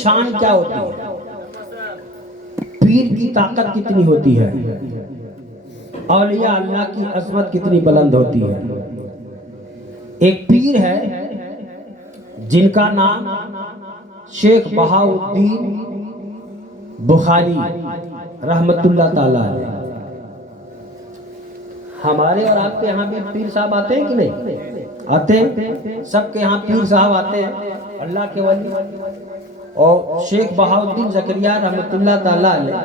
शान क्या होती है, पीर की ताकत कितनी होती है, औलिया अल्लाह की अजमत कितनी बुलंद होती है। एक पीर है जिनका नाम शेख बहाउद्दीन बुखारी रहमतुल्लाह ताला अलैह। हमारे और आपके यहाँ भी पीर साहब आते हैं कि नहीं? आते हैं, सबके यहाँ पीर साहब आते हैं, अल्लाह के वली। और शेख बहाउद्दीन जकरिया रहमतुल्लाह ताला अलैह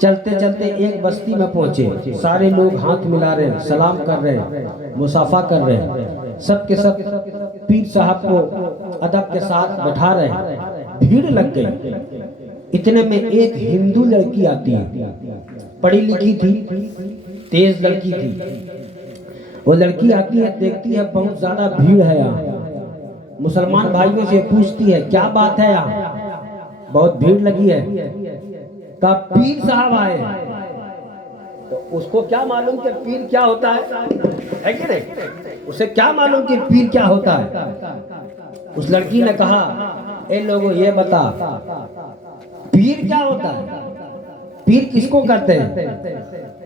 चलते चलते एक बस्ती में पहुंचे। सारे लोग हाथ मिला रहे हैं, सलाम कर रहे हैं, मुसाफा कर रहे हैं, सब के सब पीर साहब को अदब के साथ बैठा रहे हैं। भीड़ लग गई। इतने में एक हिंदू लड़की आती है, पढ़ी लिखी थी, तेज लड़की थी। वो लड़की आती है, देखती है बहुत ज्यादा भीड़ है यहाँ। मुसलमान भाइयों से पूछती है क्या बात है, यहाँ बहुत भीड़ लगी है। का पीर साहब आए। तो उसको क्या मालूम कि पीर क्या होता है कि नहीं? उसे क्या मालूम कि पीर क्या होता है। उस लड़की ने कहा, ए लोगों ये बता पीर क्या होता है, पीर किसको कहते हैं?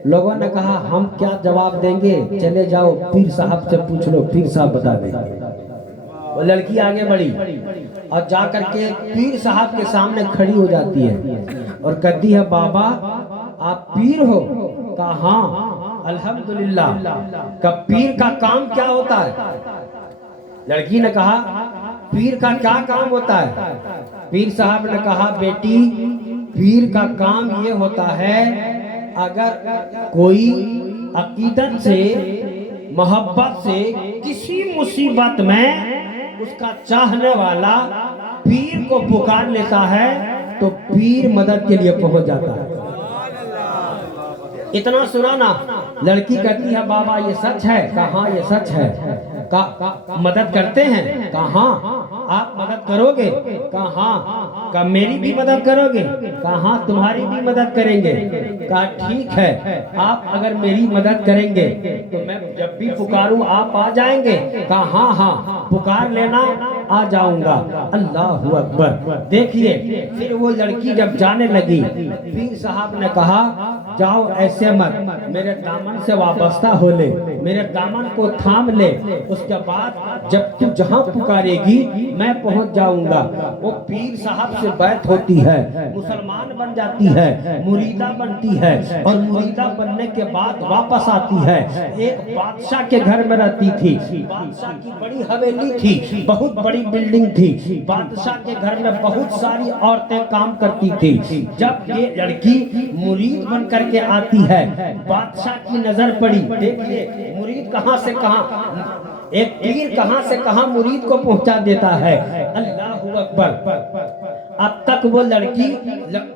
लोगों ने कहा हम क्या जवाब देंगे, चले जाओ पीर साहब से पूछ लो, पीर साहब बता देंगे। वो लड़की आगे बढ़ी और जा करके पीर साहब के सामने खड़ी हो जाती है और कहती है, बाबा आप पीर हो? कहा हाँ अल्हम्दुलिल्लाह। का पीर का काम क्या होता है? लड़की ने कहा पीर का क्या काम होता है? पीर साहब ने कहा, बेटी पीर का काम ये होता है, अगर कोई अकीदत से मोहब्बत से किसी मुसीबत में उसका चाहने वाला पीर को पुकार लेता है तो पीर मदद के लिए पहुंच जाता है। इतना सुना ना। लड़की कहती है, बाबा ये सच है? कहा हाँ ये सच है। का मदद करते हैं? कहा हाँ। आप मदद करोगे? कहा हाँ। का मेरी भी मदद करोगे? कहा हाँ तुम्हारी भी मदद करेंगे। कहा ठीक है, आप अगर मेरी मदद करेंगे तो मैं जब भी पुकारूं आप आ जाएंगे? कहा हाँ हाँ पुकार लेना, आ जाऊंगा। अल्लाहु अकबर। देखिए फिर वो लड़की जब जाने लगी, पीर साहब ने कहा, जाओ ऐसे मत, मेरे दामन से वाबस्ता हो ले, मेरे दामन को थाम ले, उसके बाद जब तू जहां पुकारेगी मैं पहुंच जाऊंगा। वो पीर साहब से बैत होती है, मुसलमान बन जाती है, मुरीदा बनती है और मुरीदा बनने के बाद वापस आती है। एक बादशाह के घर में रहती थी। बादशाह की बड़ी हवेली थी, बहुत बड़ी बिल्डिंग थी। बादशाह के घर में बहुत सारी औरतें काम करती थी। जब ये लड़की मुरीद बनकर के आती है, बादशाह की नजर पड़ी। देखिए मुरीद कहां से कहां, एक पीर कहां से कहां मुरीद को पहुंचा देता है। अल्लाहु अकबर। अब तक वो लड़की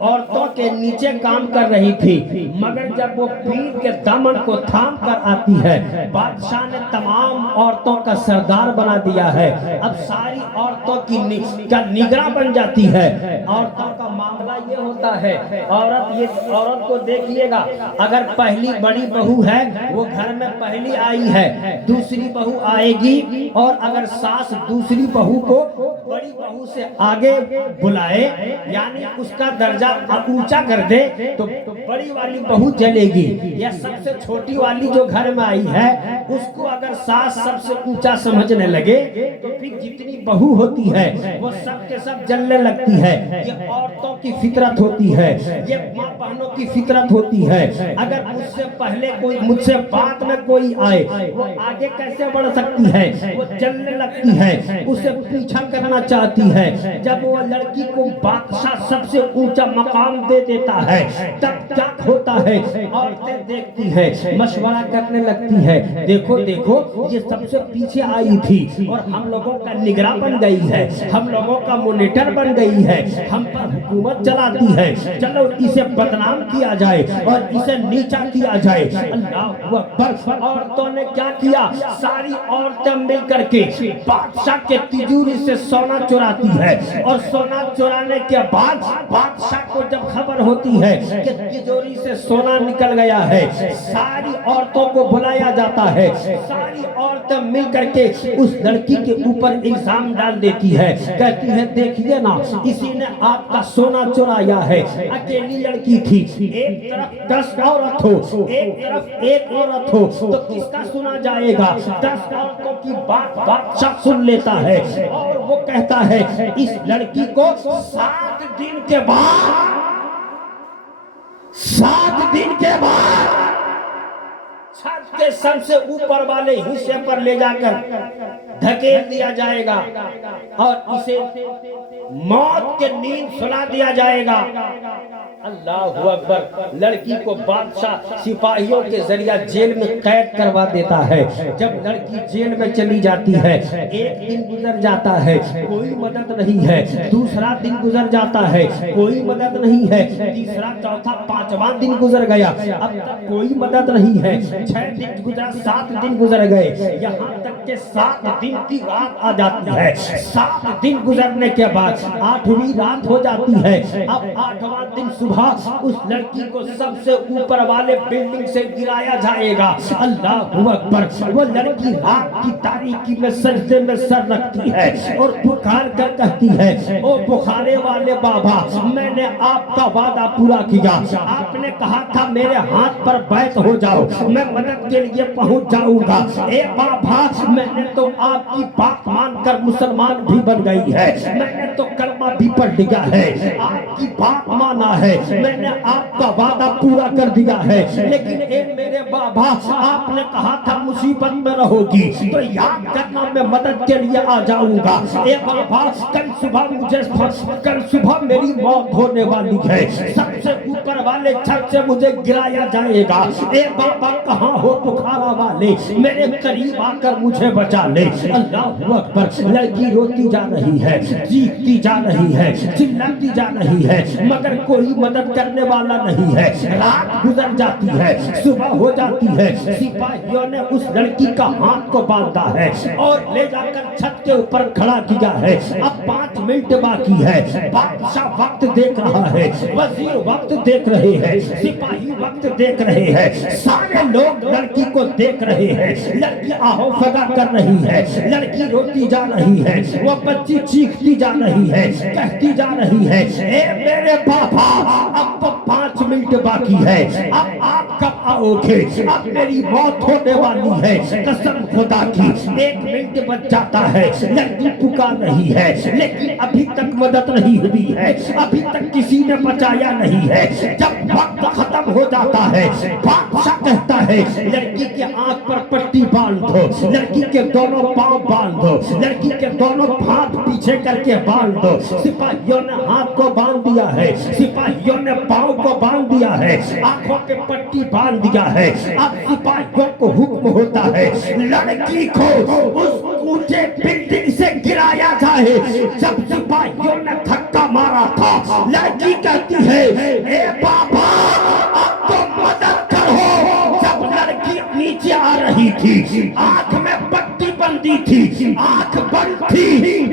औरतों के नीचे काम कर रही थी, मगर जब वो पीर के दामन को थाम कर आती है, बादशाह ने तमाम औरतों का सरदार बना दिया है। अब सारी औरतों की निगरां बन जाती है। औरतों का मामला ये होता है, औरत को देखिएगा, अगर पहली बड़ी बहू है वो घर में पहली आई है, दूसरी बहू आएगी, और अगर सास दूसरी बहू को बड़ी बहू से आगे बुलाए, यानी उसका दर्जा ऊंचा कर दे, तो बड़ी वाली बहू चलेगी। या सबसे छोटी वाली जो घर में आई है उसको अगर सास सबसे ऊंचा समझने लगे तो फिर जितनी बहू होती है वो सब के सब जलने लगती है। ये औरतों की फितरत होती है, ये माँ बहनों की फितरत होती है। अगर मुझसे पहले कोई, मुझसे बाद में कोई आए, वो आगे कैसे बढ़ सकती है? वो जलने लगती है, उसे पीछा करना चाहती है। जब वो लड़की को बादशाह सबसे ऊंचा मकाम दे देता है, तब क्या होता है? औरतें देखती है, मशवरा करने लगती है, देखो देखो ये सबसे पीछे आई थी और हम लोगों का निगरान बन गई है, हम लोगों का मॉनिटर बन गई है, हम पर हुकूमत चलाती है, चलो इसे बदनाम किया जाए और इसे नीचा किया जाए। अल्लाह अकबर। औरतों ने क्या किया? सारी औरतें मिल करके बादशाह के तिजोरी से सोना चुराती है और सोना चुराने के बाद बादशाह को जब खबर होती है कि तिजोरी से सोना निकल गया है, सारी औरतों को बुलाया जाता है, सारी औरतें मिल करके उस लड़की के ऊपर इल्जाम डाल देती है, कहती है देखिए ना, इसी ने आपका सोना चुराया है। अकेली लड़की थी, एक तरफ 10 औरत हो, एक तरफ एक औरत हो, तो किसका सुना जाएगा? 10 औरतों की बात बादशाह सुन लेता है और वो कहता है इस लड़की को 7 दिन के बाद, 7 दिन के बाद छत के सबसे ऊपर वाले हिस्से पर ले जाकर धकेल दिया जाएगा और इसे मौत के नींद सुला दिया जाएगा। अल्लाहू अकबर। लड़की को बादशाह सिपाहियों के जरिया जेल में कैद करवा देता है। जब लड़की जेल में चली जाती है, एक दिन गुजर जाता है, कोई मदद नहीं है, दूसरा दिन गुजर जाता है, कोई मदद नहीं है, तीसरा चौथा पांचवा दिन गुजर गया, अब तक कोई मदद नहीं है, 6 दिन गुजरा, 7 दिन गुजर गए, यहाँ तक के 7 दिन की रात आ जाती है। 7 दिन गुजरने के बाद 8वीं रात हो जाती है। अब 8वां दिन सुबह उस लड़की को सबसे ऊपर वाले बिल्डिंग से गिराया जाएगा। अल्लाहू अकबर। वो लड़की रात की तारीकी में सजदे में सर रखती है और पुकार कर कहती है, ओ बुखारे वाले बाबा, मैंने आपका वादा पूरा किया, आपने कहा था मेरे हाथ पर बैत हो जाओ, मैं मदद के लिए पहुंच जाऊंगा। ए बाबा, मैंने तो आपकी बात मानकर मुसलमान भी बन गई है, मैंने तो कलमा भी पढ़ लिया है, आपकी बात माना है, मैंने आपका वादा पूरा कर दिया है, लेकिन एक मेरे बाबा, आपने कहा था मुसीबत में रहोगी तो याद करना, मैं मदद के लिए आ जाऊंगा। ए बाबा, कल सुबह मेरी मौत होने वाली है, सबसे ऊपर वाले छत से मुझे गिराया जाएगा। ए बाबा, कहाँ हो बुखारा वाले, मेरे करीब आकर मुझे बचा ले। अल्लाहू अकबर। लड़की रोती जा रही है, चीखती जा रही है, चिल्लाती जा रही है, मगर कोई मदद करने वाला नहीं है। रात गुजर जाती है, सुबह हो जाती है, सिपाहियों ने उस लड़की का हाथ को बांधा है और ले जाकर छत के ऊपर खड़ा किया है। अब 5 मिनट बाकी है, बादशाह वक्त देख रहा है, वजीर वक्त देख रहे हैं, सिपाही वक्त देख रहे हैं, सारे लोग लड़की को देख रहे हैं। लड़की आहो फगा कर रही है, लड़की रोती जा रही है, वो बच्ची चीखती जा रही है, कहती जा रही है, ए मेरे बाबा, अब तो 5 मिनट बाकी है, अब आप कब आओगे, अब मेरी मौत होने वाली है, कसम खुदा की। 1 मिनट बच जाता है, लड़की पुकार रही है, लेकिन अभी तक मदद नहीं हुई है, अभी तक किसी ने बचाया नहीं है। जब वक्त खत्म हो जाता है, बादशाह कहता है, लड़की के आंख पर पट्टी बांध दो, लड़की के दोनों पांव बांध दो, लड़की के दोनों हाथ पीछे करके बांध दो। सिपाहियों ने हाथ को बांध दिया है, सिपाहियों ने पांव को बांध दिया है, आंखों पे पट्टी बांध दिया है। अब सिपाहियों को हुक्म होता है, लड़की को उस ऊंचे बिल्डिंग से गिराया जाए। जब सिपाहियों ने धक्का मारा था, लड़की कहती है, ए बाबा, अब तो मदद करो। जब लड़की नीचे आ रही थी, आंख में पट्टी बंदी थी, आंख बंद थी,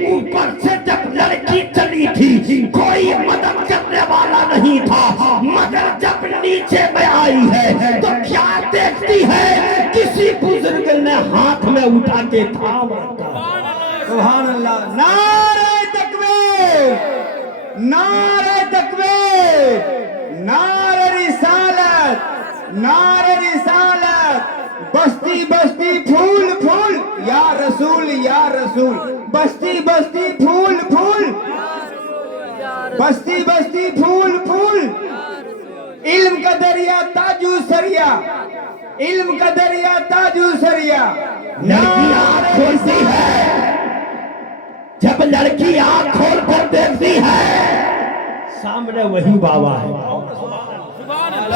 ऊपर से जब लड़की चली थी, कोई मदद करने वाला नहीं था, मगर जब नीचे में आई है तो क्या देखती है, किसी बुजुर्ग ने हाथ में उठा के थाम रखा। सुभान अल्लाह। नारे तकबीर, नारे तकबीर, नारे रिसालत, नारे रिसालत। बस्ती बस्ती फूल फूल, या रसूल या रसूल। बस्ती बस्ती फूल फूल, बस्ती बस्ती फूल फूल। इल्म का दरिया ताजू सरिया, इल्म का दरिया ताजू सरिया। लड़की आँख खोलती है, जब लड़की आँख खोल कर देखती है, सामने वही बाबा है,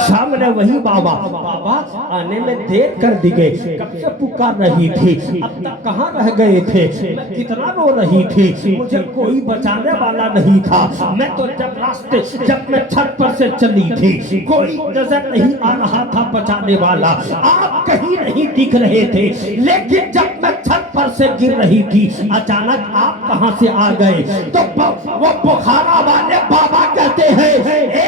सामने वही बाबा। बाबा आने में देर कर दी गई, कब से पुकार रही थी, अब तक कहाँ रह गए थे, मैं कितना रो रही थी, मुझे कोई बचाने वाला नहीं था। मैं तो जब मैं छत पर से चली थी, कोई नजर नहीं आ रहा था बचाने वाला, आप कहीं नहीं दिख रहे थे, लेकिन जब मैं छत पर से गिर रही थी, अचानक आप कहाँ से आ गए। तो वो बुखारा वाले बाबा कहते हैं,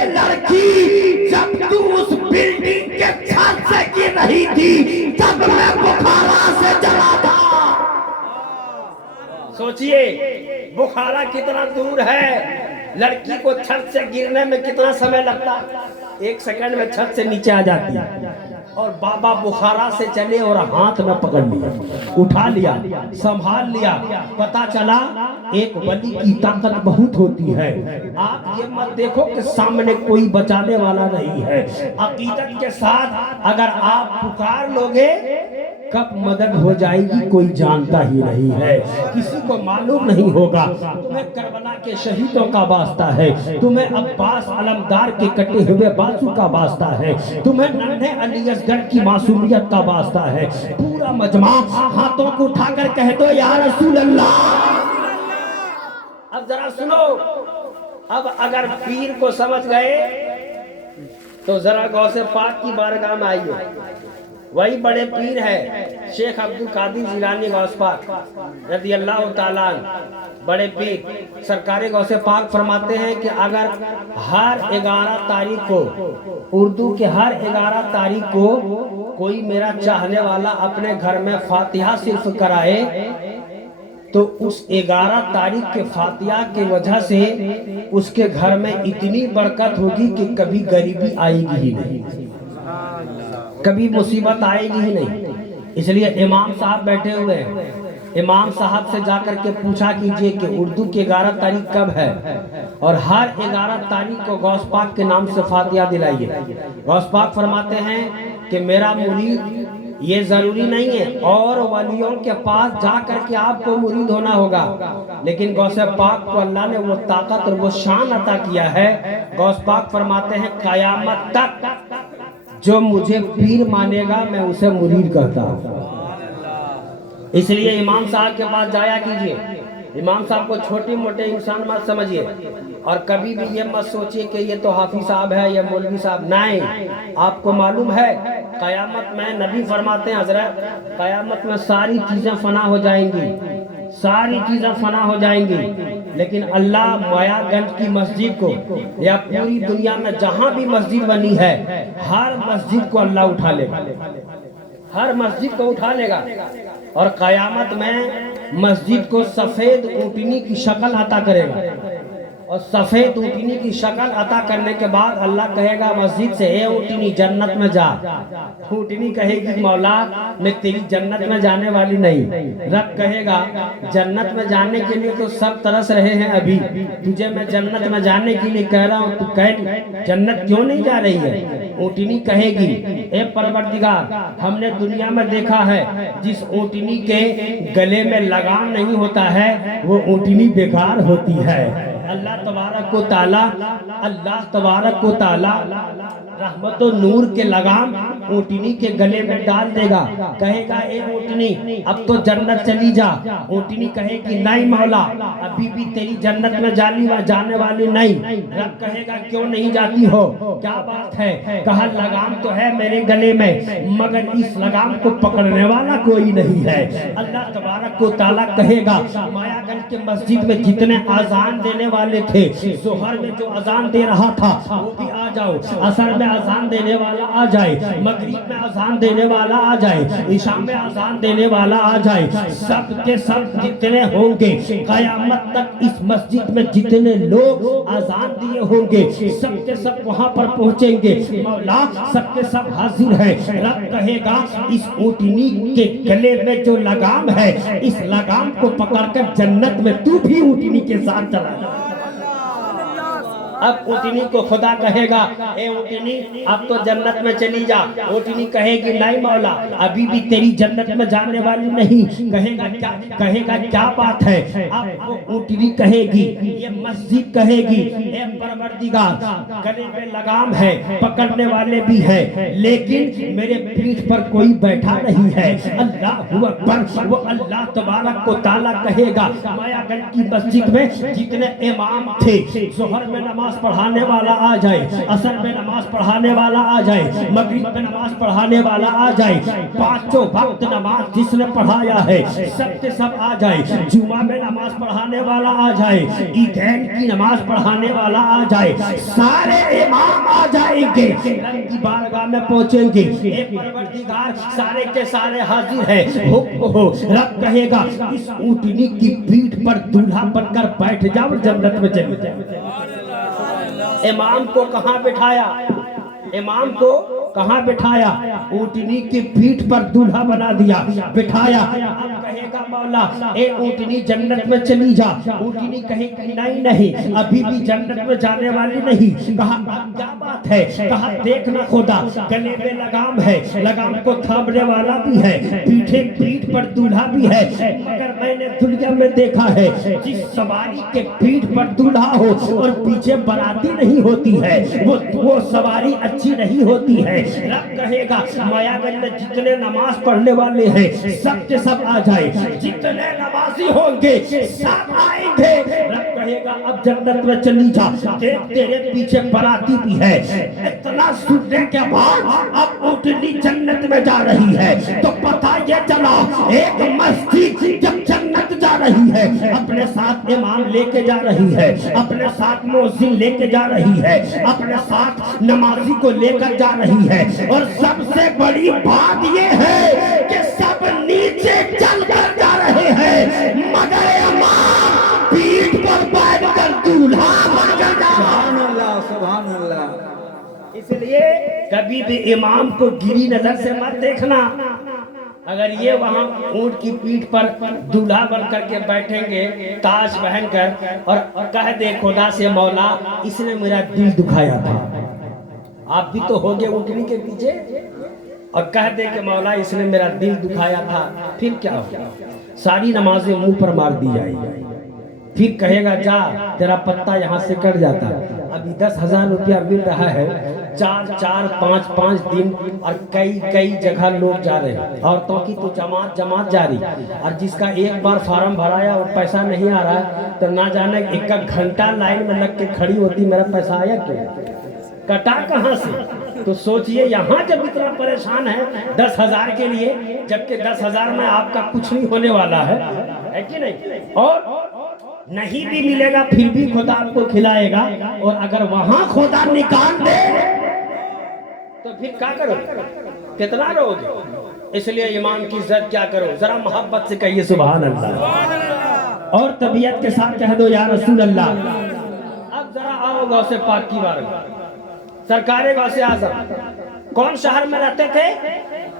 बुखारा कितना दूर है, लड़की को छत से गिरने में कितना समय लगता, 1 सेकंड में छत से नीचे आ जाती है। और बाबा बुखारा से चले और हाथ में पकड़ लिया, उठा लिया, संभाल लिया। पता चला एक वली की ताकत बहुत होती है। आप ये मत देखो कि सामने कोई बचाने वाला नहीं है। अकीदत के साथ अगर आप पुकार लोगे, कब मदद हो जाएगी कोई जानता ही नहीं है, किसी को मालूम नहीं होगा। तुम्हें करबला के शहीदों का वास्ता है, तुम्हें अब्बास अलमदार के कटे हुए बाजू का वास्ता है, तुम्हें नन्हे अली असगर की मासूमियत का वास्ता है। पूरा मजमा हाथों को उठाकर कह दो या रसूल अल्लाह। अब जरा सुनो, अब अगर पीर को समझ गए तो जरा गौसे पाक की बारगाह में आइए। वही बड़े पीर है शेख अब्दुल कादिर जिलानी गौस पाक रज़ी अल्लाह ताला अन्हु, बड़े पीर सरकारी गौसे पाक फरमाते हैं कि अगर हर 11 तारीख को, उर्दू के हर 11 तारीख को कोई मेरा चाहने वाला अपने घर में फातिहा सिर्फ कराए तो उस 11 तारीख के फातिहा के वजह से उसके घर में इतनी बरकत होगी कि कभी गरीबी आएगी ही नहीं, कभी मुसीबत आएगी ही नहीं। इसलिए इमाम साहब बैठे हुए हैं, इमाम साहब से जाकर के पूछा कीजिए कि उर्दू की 11 तारीख कब है, और हर 11 तारीख को गौस पाक के नाम से फातिहा दिलाइए। गौस पाक फरमाते हैं कि मेरा मुरीद ये जरूरी नहीं है, और वलियों के पास जाकर के आपको मुरीद होना होगा, लेकिन गौसे पाक को अल्लाह ने वो ताकत और वो शान अता किया है। गौस पाक फरमाते हैं कयामत तक जो मुझे पीर मानेगा मैं उसे मुरीद कहता हूँ। इसलिए इमाम साहब के पास जाया कीजिए। इमाम साहब को छोटे मोटे इंसान मत समझिए, और कभी भी ये मत सोचिए कि ये तो हाफिज साहब है या मौलवी साहब। नहीं, आपको मालूम है कयामत में नबी फरमाते हैं हजरत, कयामत में सारी चीजें फना हो जाएंगी, सारी चीजें फना हो जाएंगी, लेकिन अल्लाह मायागंज की मस्जिद को या पूरी दुनिया में जहां भी मस्जिद बनी है, हर मस्जिद को अल्लाह उठा लेगा, हर मस्जिद को उठा लेगा। और कयामत में मस्जिद को सफेद ऊँटनी की शक्ल अता करेगा, और सफेद ऊँटनी की शक्ल अता करने के बाद अल्लाह कहेगा मस्जिद से, ए ऊँटनी जन्नत में जा। ऊँटनी कहेगी मौला मैं तेरी जन्नत में जाने वाली नहीं। रब कहेगा जन्नत में जाने के लिए तो सब तरस रहे हैं, अभी तुझे मैं जन्नत में जाने के लिए कह रहा हूँ, तू कह जन्नत क्यों नहीं जा रही है। ऊँटनी कहेगी ए परवरदिगार, हमने दुनिया में देखा है जिस ऊँटनी के गले में लगाम नहीं होता है वो ऊँटनी बेकार होती है। अल्लाह तबारक को ताला, अल्लाह तबारक को ताला रहमत और नूर के लगाम ऊँटनी के गले में डाल देगा। कहेगा ए ऊँटनी अब तो जन्नत चली जा। ऊँटनी कहेगी नहीं मौला अभी भी तेरी जन्नत में जाने वाली नहीं। रब कहेगा क्यों नहीं जाती हो, क्या बात है। कहा लगाम तो है मेरे गले में, मगर इस लगाम को पकड़ने वाला कोई नहीं है। अल्लाह तबारक को ताला कहेगा मायागंज के मस्जिद में जितने आजान देने वाले थे, जोहर में जो अजान दे रहा था वो भी आ जाओ, असर में अजान देने वाला आ जाए, मगरिब में अजान देने वाला आ जाए, इशा में अजान देने वाला आ जाए। सब के सब जितने होंगे कयामत तक इस मस्जिद में जितने लोग अजान दिए होंगे सब के सब वहां पर पहुंचेंगे। मौला सब के सब हाजिर है। रब कहेगा इस ऊँटनी के गले में जो लगाम है, इस लगाम को पकड़कर जन्नत में तू भी ऊँटनी के साथ चला जा। अब ऊँटनी को खुदा कहेगा ए ऊँटनी अब तो जन्नत में चली जा। ऊँटनी कहेगी नहीं मौला अभी भी तेरी जन्नत में जाने वाली नहीं। कहेगा क्या बात है। अब वो ऊँटनी कहेगी, ये मस्जिद कहेगी ए परवरदिगार गले में लगाम है, पकड़ने वाले भी है, लेकिन मेरे पीठ पर कोई बैठा नहीं है। अल्लाह अकबर। वो अल्लाह तबारक को ताला कहेगा मायागंज की मस्जिद में जितने इमाम थे जोहर में नमाज पढ़ाने वाला आ जाए, असर में नमाज पढ़ाने वाला आ जाए, मगरिब में नमाज पढ़ाने वाला आ जाए, पांचों वक्त नमाज जिसने पढ़ाया है सब के सब आ जाए, जुमा में नमाज पढ़ाने वाला आ जाए, ईदैन की नमाज पढ़ाने वाला आ जाए, सारे इमाम आ जाएंगे, रब की बारगाह में पहुंचेंगे। एक परवरदिगार सारे के सारे हाजिर है, हुक्म हो, रब कहेगा इस ऊँटनी की पीठ पर दूल्हा बनकर बैठ जाओ, जन्नत में चले जाओ। इमाम को कहाँ बिठाया? इमाम को कहाँ बिठाया? ऊँटनी की पीठ पर दूल्हा बना दिया, बिठाया। अब कहेगा मौला ए ऊँटनी जन्नत में चली जा। ऊँटनी कहेगी नहीं नहीं, अभी भी जन्नत में जाने वाली नहीं। कहा क्या बात है? कहा देखना खुदा, गले में लगाम है, लगाम को थामने वाला भी है, पीठ पर दूल्हा भी है, मगर मैंने दुनिया में देखा है जिस सवारी के पीठ पर दूल्हा हो और पीछे बराती नहीं होती है, वो सवारी अच्छी नहीं होती है। रब कहेगा मायागंज में जितने नमाज पढ़ने वाले हैं सब के सब आ जाए, जितने नमाजी होंगे सब आएंगे। रब कहेगा अब जन्नत में चली जा, देख तेरे पीछे बराती भी है। इतना सुनने के बाद अब ऊँटनी जन्नत में जा रही है, तो पता ये चला एक मस्जिद जब जन्नत जा रही है अपने साथ इमाम लेके जा रही है, अपने साथ मुअज्जिन लेके जा रही है, अपने साथ नमाजी को लेकर जा रही है, और सबसे बड़ी बात ये है कि सब नीचे चलकर जा रहे हैं, मगर इमाम पीठ पर बैठकर दूल्हा बनकर जा रहा है। सुभान अल्लाह। इसलिए कभी भी इमाम को गिरी नजर से मत देखना। अगर ये वहाँ ऊँट की पीठ पर दूल्हा बन करके बैठेंगे ताज पहनकर और कह दे खुदा से मौला इसने मेरा दिल दुखाया था, आप भी तो होगे ऊँटनी के पीछे, और कह दे कि मौला इसने मेरा दिल दुखाया था, फिर क्या होगा? सारी नमाजें मुंह पर मार दी जाएगी, फिर कहेगा जा तेरा पत्ता यहाँ से कट जाता। अभी 10,000 रुपया मिल रहा है, 4-4, 5-5 दिन, और कई जगह लोग जा रहे हैं। औरतों की तो जमात जारी, और जिसका एक बार फार्म भराया और पैसा नहीं आ रहा तो ना जाने एक घंटा लाइन में लग के खड़ी होती, मेरा पैसा आया क्यों, कटा कहाँ से? तो सोचिए यहाँ जब इतना परेशान है 10,000 के लिए, जबकि 10,000 में आपका कुछ नहीं होने वाला है कि नहीं? और नहीं भी मिलेगा फिर भी खुदा आपको खिलाएगा, और अगर वहां खुदा निकाल दे तो फिर क्या करो, कितना रोगे? इसलिए ईमान की इज्जत क्या करो, जरा मोहब्बत से कहिए सुभान अल्लाह, और तबीयत के साथ कह दो या रसूल अल्लाह। अब जरा आओ गौ से पाक की बार, सरकारे गौ से आजम कौन शहर में रहते थे?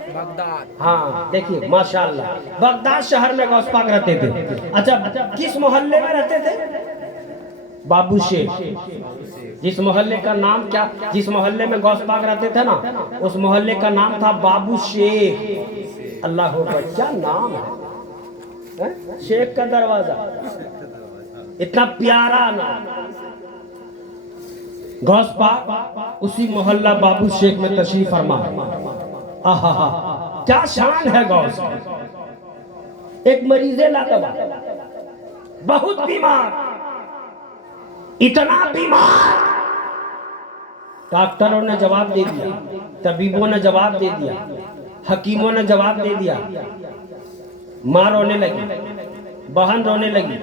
बगदाद। हाँ देखिए माशाल्लाह, बगदाद शहर में गौस पाक रहते थे। अच्छा किस मोहल्ले में रहते थे? बाबू शेख। जिस मोहल्ले का नाम क्या, जिस मोहल्ले में गौस पाक रहते थे ना, उस मोहल्ले का नाम था बाबू शेख। अल्लाह अकबर, क्या नाम है, शेख का दरवाजा, इतना प्यारा नाम। गौस पाक उसी मोहल्ला बाबू शेख में तशरीफ फरमा। आहा क्या शान है गौस। एक मरीजे लातबा, बहुत बीमार, इतना बीमार, डॉक्टरों ने जवाब दे दिया, तबीबों ने जवाब दे दिया, हकीमों ने जवाब दे दिया। माँ रोने लगी, बहन रोने लगी,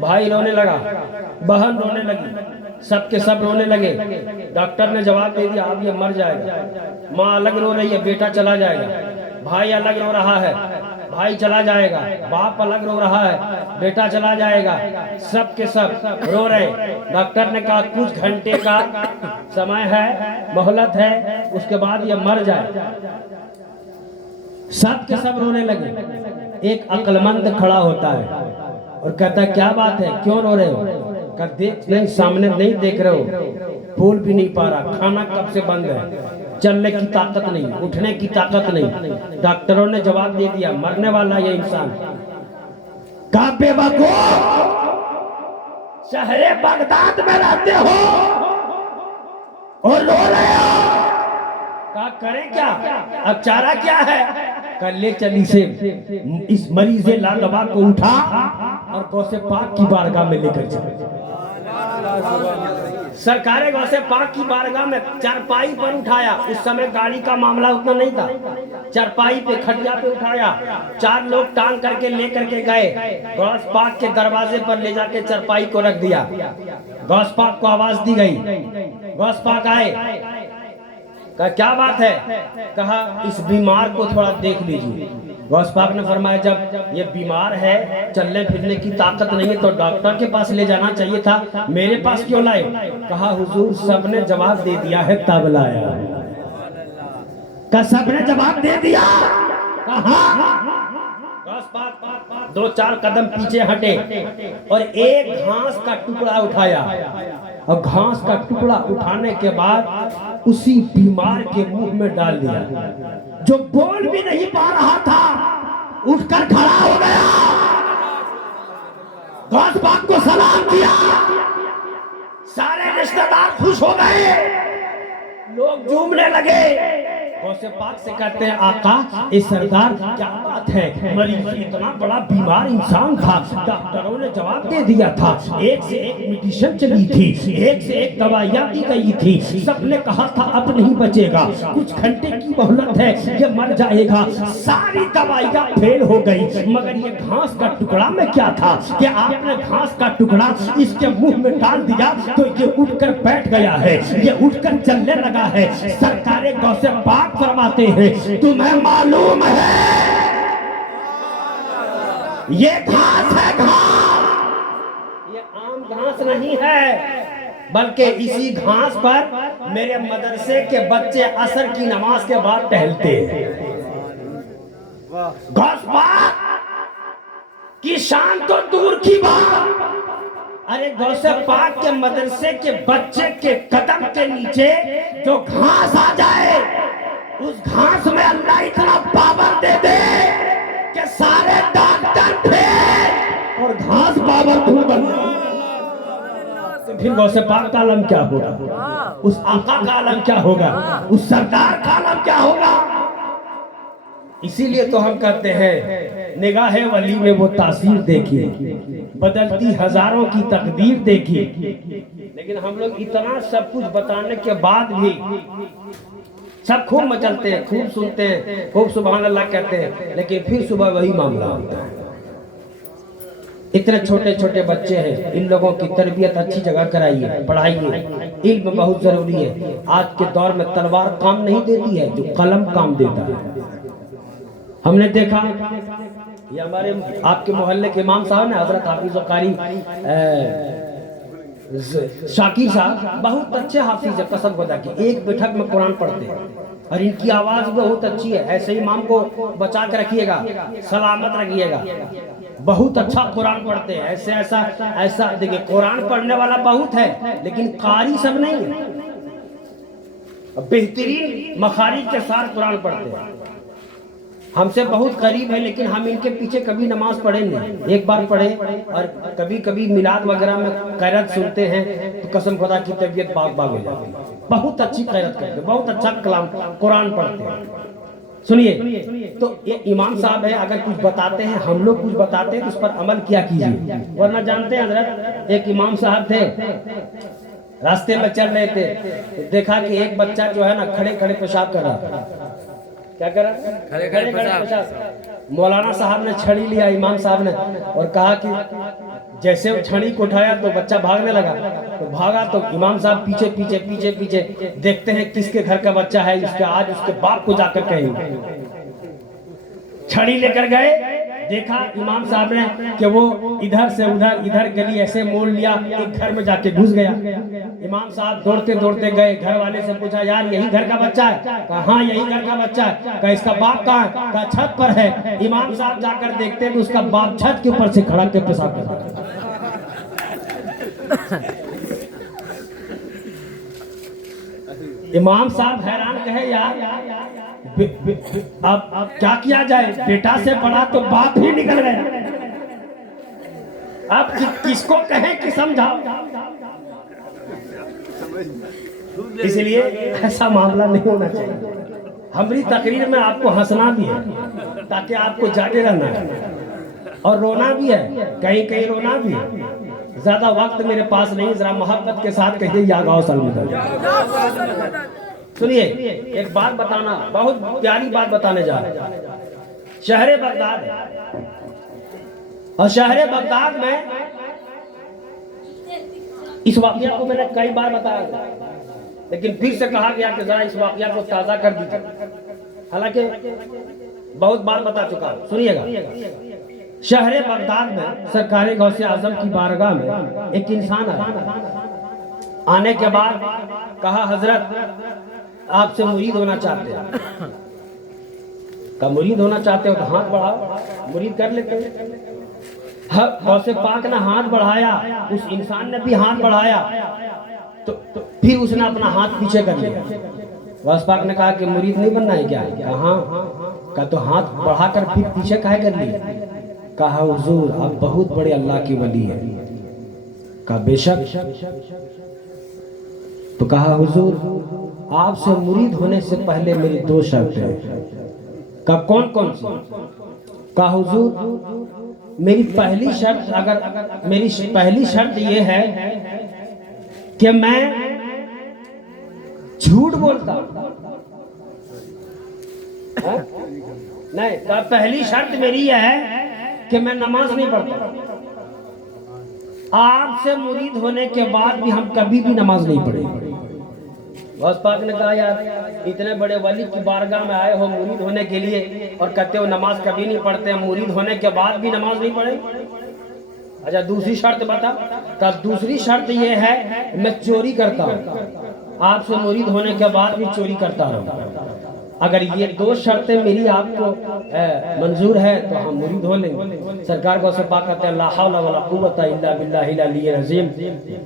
भाई रोने लगा, बहन रोने लगी, सबके सब रोने लगे। डॉक्टर ने जवाब दे दिया अब ये मर जाएगा। माँ अलग रो रही है, बेटा चला जाएगा। भाई अलग रो रहा है, भाई चला जाएगा। बाप अलग रो रहा है, बेटा चला जाएगा। सब के सब रो रहे। डॉक्टर ने कहा कुछ घंटे का समय है, मोहलत है, उसके बाद ये मर जाए। सब के सब रोने लगे। एक अक्लमंद खड़ा होता है और कहता है क्या बात है, क्यों रो रहे हो? का देख नहीं, सामने नहीं देख रहे हो, बोल भी नहीं पा रहा, खाना कब से बंद है, चलने की ताकत नहीं, उठने की ताकत नहीं। डॉक्टरों ने जवाब दे दिया मरने वाला ये इंसान। का बेवकूफ, शहरे बगदाद में रहते हो और रो रहे हो, का करें क्या, अब चारा क्या है? कर ले चली से इस मरीज लालबा को उठा और गौसे पाक की बारगाह में लेकर चले। सरकारे गौसे पाक की बारगाह में चारपाई पर उठाया। उस समय गाड़ी का मामला उतना नहीं था, चारपाई पे खटिया पे उठाया, 4 लोग टांग करके ले करके गए, गौस पाक के दरवाजे पर ले जाके चारपाई को रख दिया। गौस पाक को आवाज दी गई, गौस पाक आए, कहा क्या बात है, कहा इस बीमार को थोड़ा देख लीजिए। गौस पाक ने फरमाया जब ये बीमार है, चलने फिरने की ताकत नहीं है, तो डॉक्टर के पास ले जाना चाहिए था, मेरे पास क्यों लाए? कहा हुजूर सबने जवाब दे दिया है तब लाया। कहा सबने जवाब दे दिया? कहा 2-4 कदम पीछे हटे और एक घास का टुकड़ा उठाया, और घास का टुकड़ा उठाने के बाद उसी बीमार के मुंह में डाल दिया। जो बोल भी नहीं पा रहा था उठकर खड़ा हो गया, गौस पाक को सलाम किया। सारे रिश्तेदार खुश हो गए, लोग झूमने लगे। गौसे पाक से कहते हैं आका इस सरदार क्या बात है, मरीज इतना बड़ा बीमार इंसान था, डॉक्टरों ने जवाब दे दिया था, एक से एक मेडिसिन चली थी, एक से एक दवाइयाँ दी गई थी, सबने कहा था अब नहीं बचेगा, कुछ घंटे की मोहलत है, ये मर जाएगा। सारी दवाइयाँ फेल हो गई, मगर ये घास का टुकड़ा में क्या था कि आपने घास का टुकड़ा इसके मुंह में डाल दिया तो ये उठकर बैठ गया है, ये उठकर चलने लगा है। सरकारे गौसे पाक फरमाते हैं तुम्हें मालूम है ये घास है, घास ये आम घास नहीं है, बल्कि इसी घास पर मेरे मदरसे के बच्चे असर की नमाज के बाद टहलते हैं। गौस पाक की शान तो दूर की बात, अरे गौसे पाक के मदरसे के बच्चे के कदम के नीचे जो घास आ जाए, उस घास में अल्लाह इतना पावर दे दे कि सारे डॉक्टर फेल और घास पावरफुल बन जाए। तो फिर गौसे पाक का आलम क्या होगा, उस आका का आलम क्या होगा, उस सरदार का आलम क्या होगा। इसीलिए तो हम कहते हैं निगाहे वली में वो तासीर देखी, बदलती हजारों की तकदीर देखी। लेकिन हम लोग इतना सब कुछ बताने के बाद भी सब खूब मचलते हैं, खूब सुनते हैं, खूब सुभान अल्लाह कहते हैं, लेकिन फिर सुबह वही मामला होता है। इतने छोटे छोटे बच्चे हैं, इन लोगों की तरबियत अच्छी जगह कराइए, पढ़ाइए, इल्म बहुत जरूरी है। आज के दौर में तलवार काम नहीं देती है, जो कलम काम देता है। हमने देखा ये हमारे आपके मोहल्ले के इमाम साहब ने हजरत हाफिज कारी शाकिर साहब बहुत अच्छे हाफिज है, कसम खुदा की, एक बैठक में कुरान पढ़ते हैं और इनकी आवाज बहुत अच्छी है। ऐसे इमाम को बचा कर रखिएगा, सलामत रखिएगा, बहुत अच्छा कुरान पढ़ते हैं। ऐसे ऐसा ऐसा देखिए, कुरान पढ़ने वाला बहुत है लेकिन कारी सब नहीं है, बेहतरीन मखारिज के साथ कुरान पढ़ते हैं। हमसे बहुत करीब है लेकिन हम इनके पीछे कभी नमाज पढ़े नहीं, एक बार पढ़े और कभी कभी मिलाद वगैरह में कैरत सुनते हैं तो कसम खुदा की तबीयत बाग बाग हो जाती है। बहुत अच्छी कैरत करते, बहुत अच्छा कलाम कुरान पढ़ते हैं। सुनिए, तो ये इमाम साहब है, अगर कुछ बताते हैं, हम लोग कुछ बताते हैं तो उस पर अमल किया कीजिए, वरना जानते हैं हजरत एक इमाम साहब थे, रास्ते में चल रहे थे तो देखा कि एक बच्चा जो है ना खड़े खड़े पेशाब कर रहा था। क्या करा, खड़े खड़े पेशाब। मौलाना साहब ने छड़ी लिया इमाम साहब ने और कहा कि जैसे वो छड़ी को उठाया तो बच्चा भागने लगा, तो भागा तो इमाम साहब पीछे पीछे पीछे पीछे देखते हैं किसके घर का बच्चा है, इसके आज उसके बाप को जाकर कहेंगे। छड़ी लेकर गए, देखा इमाम साहब ने कि वो इधर से उधर, इधर गली ऐसे मोड़ लिया, एक घर में जाके घुस गया। इमाम साहब दौड़ते दौड़ते गए, घर वाले से पूछा यार यही घर का बच्चा है? कहा हाँ यही घर का बच्चा है। कहा इसका बाप कहाँ है? कहा छत पर है। इमाम साहब जाकर देखते तो उसका बाप छत के ऊपर से खड़ा के पेशाब कर रहा है। इमाम साहब हैरान कहे यार अब क्या किया जाए, बेटा से बड़ा तो बाप ही निकल गया, अब किसको कहें कि समझाओ। इसलिए ऐसा मामला नहीं होना चाहिए। हमारी तकरीर में आपको हंसना भी है ताकि आपको जागे रहना है और रोना भी है, कहीं कहीं रोना भी है। ज्यादा वक्त मेरे पास नहीं, जरा मोहब्बत के साथ कहिए या गाओ सलमान। सुनिए एक बात बताना, बहुत प्यारी बात बताने जा रहे हैं। शहर बगदाद है और शहर बगदाद में इस वाकया को मैंने कई बार बताया था, लेकिन फिर से कहा गया कि जरा इस वाकया को ताजा कर दीजिए, हालांकि बहुत बार बता चुका हूं। सुनिएगा, शहर बगदाद में सरकार गौसे आजम की बारगाह में एक इंसान आया। आने के बाद कहा, हजरत आपसे मुरीद होना चाहते हैं। का मुरीद होना चाहते हो तो हाथ बढ़ाओ, मुरीद कर लेते हैं। गौसे पाक ने हाथ बढ़ाया, उस इंसान ने भी हाथ बढ़ाया, तो फिर उसने अपना हाथ पीछे कर लिया। गौस पाक ने कहा कि मुरीद नहीं बनना है क्या? कहा का तो हाथ बढ़ाकर फिर पीछे काहे कर लिया? कहा हुजूर आप बहुत बड़े अल्लाह की वली है। कहा बेशक। तो कहा हुजूर आपसे मुरीद होने से पहले मेरी दो शर्तें हैं। कहा कौन कौन सी? कहा हुजूर मेरी पहली शर्त, अगर मेरी पहली शर्त ये है कि मैं झूठ बोलता नहीं। कहा पहली शर्त मेरी यह है कि मैं नमाज नहीं पढ़ता। आपसे मुरीद होने के बाद भी हम कभी भी नमाज नहीं पढ़ेंगे। गौस पाक ने कहा यार इतने बड़े वली की बारगाह में आए हो मुरीद होने के लिए और कहते हो नमाज कभी नहीं पढ़ते, मुरीद होने के बाद भी नमाज नहीं पढ़े। अच्छा दूसरी शर्त बता। तो दूसरी शर्त ये है मैं चोरी करता हूँ, आपसे मुरीद होने के बाद भी चोरी करता हूँ। अगर ये दो शर्तें मेरी आपको मंजूर है तो हम मुरीद हो लेंगे। सरकार को पाक कहते हैं ला हौला वला कुव्वता इल्ला बिल्लाहिल अलिय्यिल अज़ीम।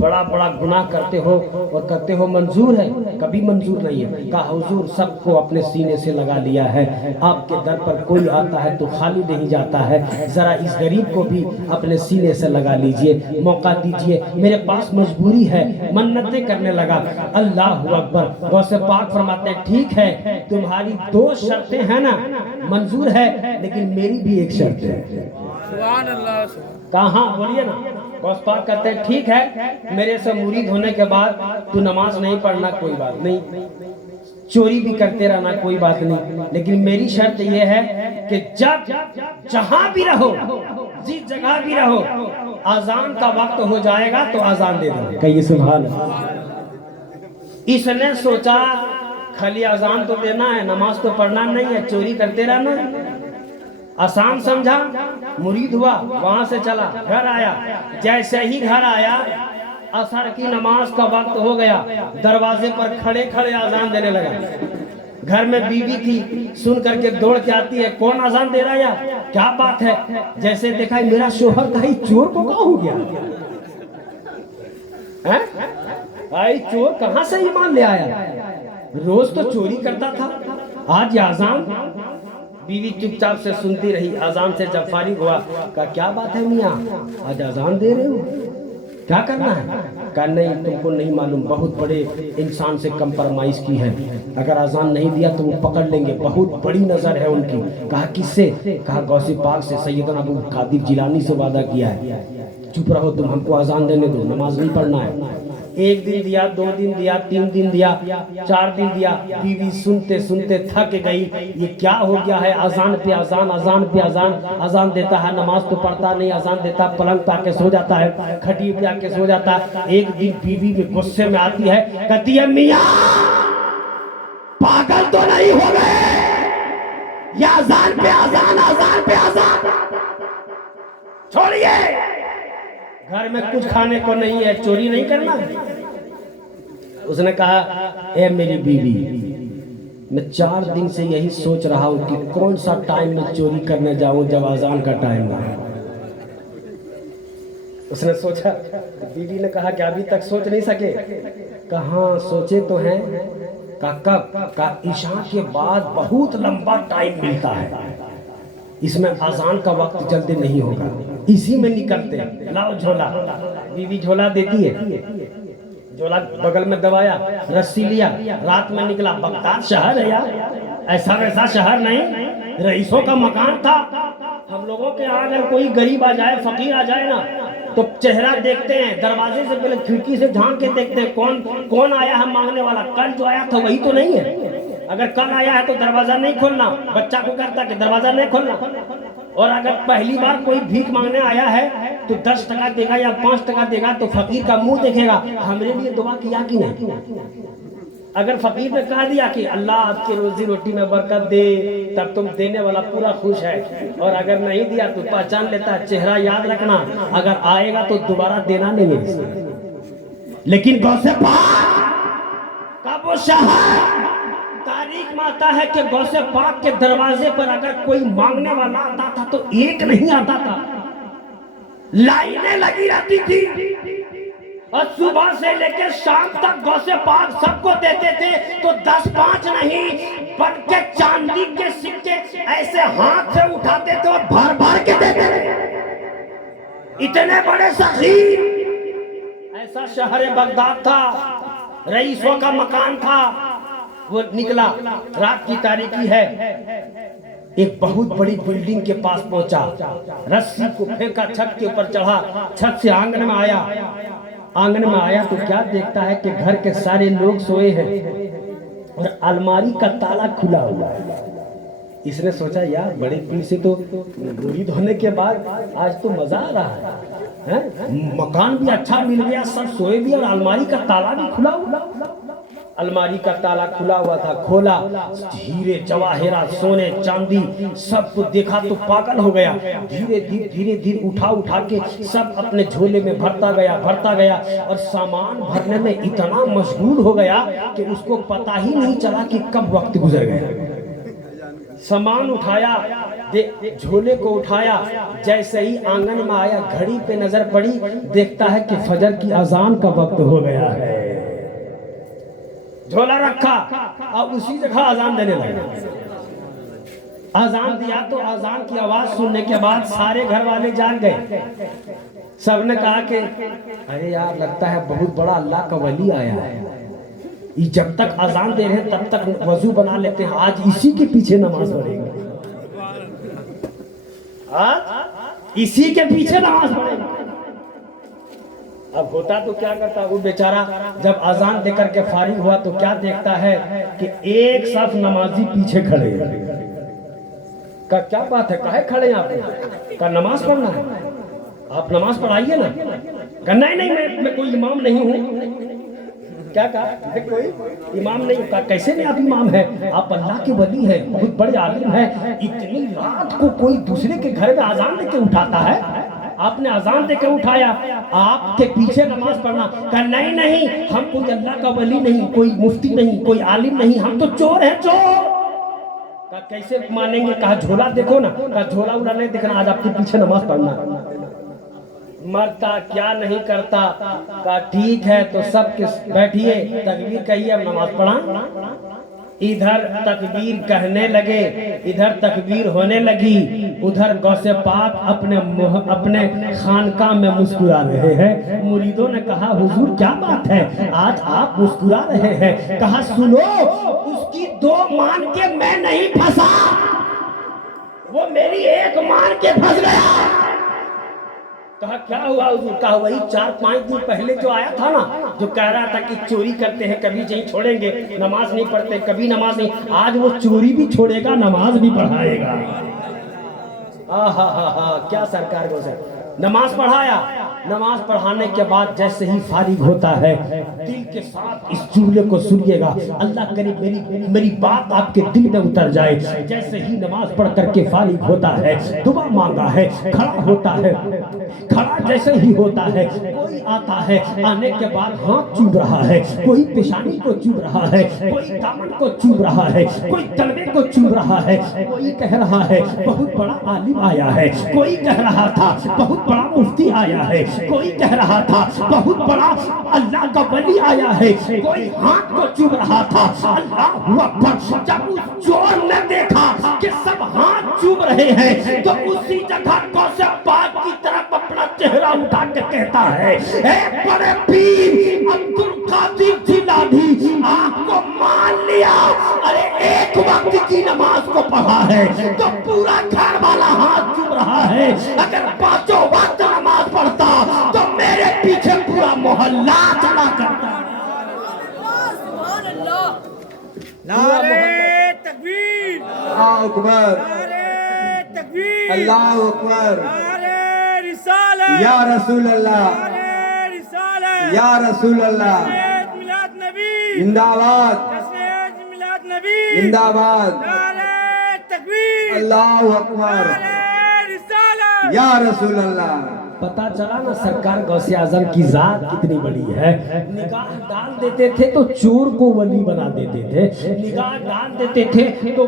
बड़ा बड़ा गुनाह करते हो और कहते हो मंजूर है, कभी मंजूर नहीं है। कहा हुजूर सबको अपने सीने से लगा लिया है, आपके दर पर कोई आता है तो खाली नहीं जाता है, जरा इस गरीब को भी अपने सीने से लगा लीजिए, मौका दीजिए, मेरे पास मजबूरी है। मन्नतें करने लगा। अल्लाह अकबर। गौसे पाक फरमाते हैं ठीक है तुम्हारी दो शर्तें हैं ना मंजूर है, लेकिन मेरी भी एक शर्त है। सुभान अल्लाह। कहा बोलिए ना। गौस पाक कहते हैं ठीक है मेरे से मुरीद होने के बाद तू नमाज नहीं पढ़ना कोई बात नहीं, चोरी भी करते रहना कोई बात नहीं, लेकिन मेरी शर्त यह है कि जब जहां भी रहो, जिस जगह भी रहो, अजान का वक्त हो जाएगा तो अजान दे दो। कहिए सुभान अल्लाह। इसने सोचा खाली अजान तो देना है, नमाज तो पढ़ना नहीं है, चोरी करते रहना है। आसान समझा, मुरीद हुआ, वहां से चला, घर आया। जैसे ही घर आया असर की नमाज का वक्त हो गया, दरवाजे पर खड़े खड़े अजान देने लगा। घर में बीवी की सुन करके दौड़ के आती है, कौन अजान दे रहा है यार, क्या बात है? जैसे देखा मेरा शोहर कहीं चोर को क्या हो गया है? भाई चोर कहां से ईमान ले आया? रोज तो चोरी करता था, आज अजान। बीवी चुपचाप से सुनती रही। अजान से जब फारिग हुआ कहा क्या बात है मियाँ आज अजान दे रहे हो, क्या करना है? कहा नहीं तुमको नहीं मालूम, बहुत बड़े इंसान से कंप्रोमाइज की है, अगर अजान नहीं दिया तो वो पकड़ लेंगे, बहुत बड़ी नजर है उनकी। कहा किससे? कहा गौसे पाक से, सैयदना अबू कादिर जिलानी से वादा किया है। चुप रहो तुम, हमको अजान देने दो, नमाज नहीं पढ़ना है। एक दिन दिया, 2 दिन दिया, 3 दिन दिया, 4 दिन दिया। बीवी सुनते सुनते थक गई, ये क्या हो गया है? अजान पे अजान, अजान पे अजान, अजान देता है नमाज तो पढ़ता नहीं, अजान देता पलंग पे आके सो जाता है, खटिए पे आके सो जाता है। एक दिन बीवी भी गुस्से में आती है, कहती है मियाँ पागल तो नहीं हो गए, ये अजान पे अजान, अजान पे अजान छोड़िए, घर में कुछ खाने को नहीं है, चोरी नहीं करना। उसने कहा ए मेरी बीवी, मैं 4 दिन से यही सोच रहा हूं कि कौन सा टाइम में चोरी करने जाऊं जब अजान का टाइम है। उसने सोचा, बीवी ने कहा कि अभी तक सोच नहीं सके। कहा सोचे तो हैं। कब? का ईशा के बाद बहुत लंबा टाइम मिलता है, इसमें अजान का वक्त जल्दी नहीं होगा, इसी में निकलते। लाओ झोला। बीवी झोला देती है, झोला बगल में दबाया, रस्सी लिया, रात में निकला। बगदाद शहर है यार, ऐसा वैसा शहर नहीं, रईसों का मकान था। हम लोगों के यहाँ अगर कोई गरीब आ जाए, फकीर आ जाए ना, तो चेहरा देखते हैं, दरवाजे से पहले खिड़की से झांक के देखते हैं कौन कौन आया है मांगने वाला। कल जो आया था वही तो नहीं है। अगर कल आया है तो दरवाजा नहीं खोलना, बच्चा को कहता कि दरवाजा नहीं खोलना। और अगर पहली बार कोई भीख मांगने आया है तो 10 टका देगा या 5 टका देगा तो फकीर का मुंह देखेगा, हमरे लिए दुआ किया कि नहीं। अगर फकीर ने कहा दिया कि अल्लाह आपकी रोजी रोटी में बरकत दे, तब तुम देने वाला पूरा खुश है। और अगर नहीं दिया तो पहचान लेता है, चेहरा याद रखना, अगर आएगा तो दोबारा देना नहीं है। लेकिन गौसे पाक का वो शहर तारीख में आता है कि गौसे पाक के दरवाजे पर अगर कोई मांगने वाला आता था तो एक नहीं आता था, लाइनें लगी रहती थी। और सुबह से लेकर शाम तक गौसे पाक सबको देते थे। तो 10-5 नहीं बन के चांदी के सिक्के ऐसे हाथ से उठाते थे और भर भर के देते थे। इतने बड़े सखीर, ऐसा शहर बगदाद था, रईसों का मकान था। वो निकला, रात की तारीकी है, एक बहुत बड़ी बिल्डिंग के पास पहुंचा, रस्सी को फेंका, छत के ऊपर चढ़ा, छत से आंगन में आया। आंगन में आया तो क्या देखता है कि घर के सारे लोग सोए हैं और अलमारी का ताला खुला हुआ है। इसने सोचा यार बड़े पीर से तो मुरीद होने के बाद आज तो मजा आ रहा है? मकान भी अच्छा मिल गया, सब सोए भी और अलमारी का ताला भी खुला हुआ। अलमारी का ताला खुला हुआ था, खोला, हीरे जवाहरात सोने चांदी सब कुछ देखा तो पागल हो गया। धीरे धीरे उठा के सब अपने झोले में भरता गया और सामान भरने में इतना मशगूल हो गया कि उसको पता ही नहीं चला कि कब वक्त गुजर गया। सामान उठाया, झोले को उठाया, जैसे ही आंगन में आया घड़ी पे नजर पड़ी, देखता है कि फजर की अजान का वक्त हो गया है। झोला रखा और उसी जगह अजान देने लगा। अजान दिया तो अजान की आवाज सुनने के बाद सारे घर वाले जाग गए। सबने कहा कि अरे यार लगता है बहुत बड़ा अल्लाह का वली आया है। जब तक अजान दे रहे हैं तब तक वजू बना लेते हैं, आज इसी के पीछे नमाज पढ़ेंगे, आज इसी के पीछे नमाज पढ़ेंगे। अब होता तो क्या करता वो बेचारा, जब अजान देकर के फारिग हुआ तो क्या देखता है कि एक साथ नमाजी पीछे खड़े हैं। का क्या बात है, काहे खड़े हैं आप? का नमाज पढ़ना है, आप नमाज पढ़ाइए ना। का नहीं मैं कोई इमाम नहीं हूँ। क्या कहा? कोई इमाम नहीं का? कैसे नहीं आप इमाम है? आप अल्लाह के वली है, बहुत बड़े आलिम है। इतनी रात को कोई दूसरे के घर में अजान देके उठाता है, आपने अजान देकर उठाया, आपके पीछे नमाज पढ़ना। कहा नहीं हम कोई अल्लाह का वली नहीं, कोई मुफ्ती नहीं, कोई आलिम नहीं, हम तो चोर हैं, चोर। कहा कैसे मानेंगे? कहा झोला देखो ना। कहा झोला उड़ा नहीं देखना, आज आपके पीछे नमाज पढ़ना। मरता क्या नहीं करता। कहा ठीक है तो सब बैठिए, तकबीर कहिए, अब नमाज पढ़ा। इधर तकबीर कहने लगे, इधर तकबीर होने लगी, उधर गौसे पाक अपने खानका में मुस्कुरा रहे हैं। मुरीदों ने कहा हुजूर क्या बात है, आज आप मुस्कुरा रहे हैं? कहा सुनो, उसकी 2 मान के मैं नहीं फंसा, वो मेरी 1 मान के फंस गया। कहा क्या हुआ हुजूर? कहा वही 4-5 दिन पहले जो आया था ना, जो कह रहा था कि चोरी करते हैं कभी नहीं छोड़ेंगे, नमाज नहीं पढ़ते कभी नमाज नहीं, आज वो चोरी भी छोड़ेगा, नमाज भी पढ़ाएगा। क्या सरकार को सर नमाज पढ़ाया। नमाज पढ़ाने के बाद जैसे ही फारिग होता है, दिल के साथ इस जुमले को सुनिएगा, अल्लाह करे मेरी बात आपके दिल में उतर जाए। जैसे ही नमाज पढ़ करके फारिग होता है, दुआ मांगा है, खड़ा होता है, खड़ा जैसे ही होता है, कोई आता है, आने के बाद हाथ चूम रहा है, कोई पेशानी को चूम रहा है, कोई दामन को चूम रहा है, कोई तलवे को चूम रहा है, कोई कह रहा है बहुत बड़ा आलिम आया है, कोई कह रहा था बहुत बड़ा मुफ्ती आया है, कोई कह रहा था बहुत बड़ा अल्लाह का वली आया है, कोई हाथ को चूम रहा था। अल्लाह अकबर। जब उस चोर ने देखा कि सब हाथ चूम रहे हैं तो उसी जगह गौसे पाक की तरफ अपना चेहरा उठा के कहता है, ए बड़े पीर अब्दुल कादिर जिलानी, आपको मान लिया। अरे एक वक्त की नमाज को पढ़ा है तो पूरा घर वाला हाथ चूम रहा है। अगर 5 वक्त नमाज पढ़ता नारे तकबीर, अल्लाह अकबर, नारे तकबीर, अल्लाह अकबर, नारे रिसालत, या रसूल अल्लाह, नारे रिसालत, या रसूल अल्लाह, जश्न मिलाद नबी, जिंदाबाद, जश्न मिलाद नबी, जिंदाबाद, नारे तकबीर, अल्लाह अकबर, नारे रिसालत। या रसूल अल्लाह। पता चला ना सरकार गौसे आजम की जात कितनी बड़ी है। निगाह डाल देते थे तो चोर को वली बना देते थे, निगाह डाल देते थे तो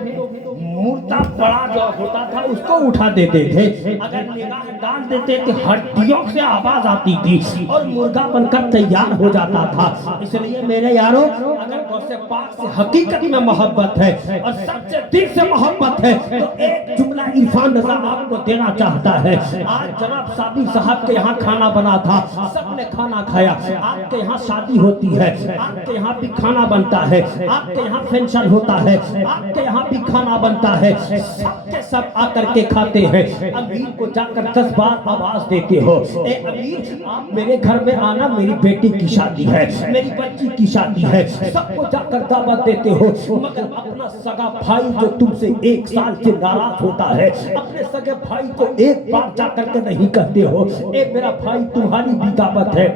मुर्दा बड़ा जो होता था उसको उठा देते थे, अगर निगाह डाल देते थे हड्डियों से आवाज आती थी और मुर्गा बनकर तैयार हो जाता था। इसलिए मेरे यारों, अगर गौसे पाक से हकीकत में मोहब्बत है और सबसे दिल से मोहब्बत है तो एक जुमला इरफान रजा आपको देना चाहता है। आज जनाब साबी साहब के यहाँ खाना बना था, सबने खाना खाया। आपके यहाँ शादी होती है, आपके यहाँ भी खाना बनता है, आपके यहाँ फंक्शन होता है, आपके यहाँ भी खाना बनता है, सबके सब आकर के खाते हैं। अमीर को जाकर 10 बार आवाज देते हो, ए अमीर आप मेरे घर में आना, मेरी बेटी की शादी है, मेरी बच्ची की शादी है, सबको जाकर दावत देते हो। मगर अपना सगा भाई जो तुमसे 1 साल से नाराज होता है, अपने सगे भाई को एक बार जाकर के नहीं कहते हो, ए मेरा भाई तुम्हारी भी दावत है।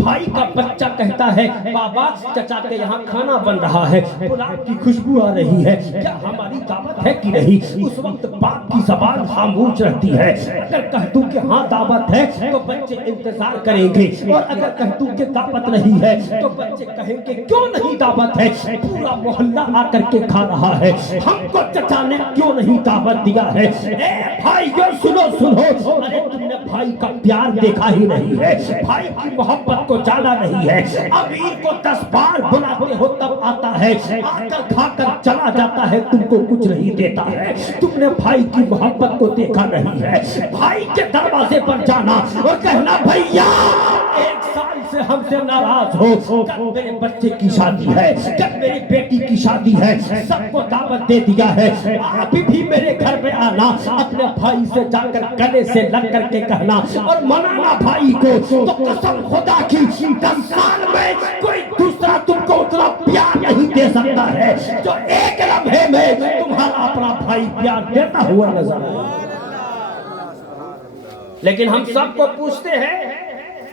भाई का बच्चा कहता है बाबा चचा के यहाँ खाना बन रहा है, पुलाव की खुशबू आ रही है, क्या हमारी दावत है कि नहीं? उस वक्त बाप की जबान खामोश रहती है। अगर कह दूं कि हाँ दावत है तो बच्चे इंतजार करेंगे, और अगर कह दूं कि दावत नहीं है तो बच्चे कहेंगे क्यों नहीं दावत है, पूरा मोहल्ला आकर के खा रहा है, हमको चचा ने क्यों नहीं दावत दिया है? ए भाइयों सुनो सुनो, अरे तुमने भाई का प्यार देखा ही नहीं है, भाई की मोहब्बत को जाना नहीं है। अमीर को 10 बार बुलाते हो तब आता है, आकर खाकर चला जाता है, तुमको कुछ नहीं देता है। तुमने भाई की मोहब्बत को देखा नहीं है। भाई के दरवाजे पर जाना और कहना भैया 1 साल से हमसे नाराज हो, कल मेरे बच्चे की शादी है, कल मेरी बेटी की शादी है, सबको दावत दे दिया है, आप भी मेरे घर में आना, अपने भाई से जाकर गले से लग करके कहना और मनाना भाई को। तो कसम खुदा की 10 साल में कोई दूसरा तुमको उतना प्यार नहीं दे सकता है जो एक लम्हे में तुम्हारा अपना भाई प्यार देता हुआ नजर आए। लेकिन हम सबको पूछते हैं,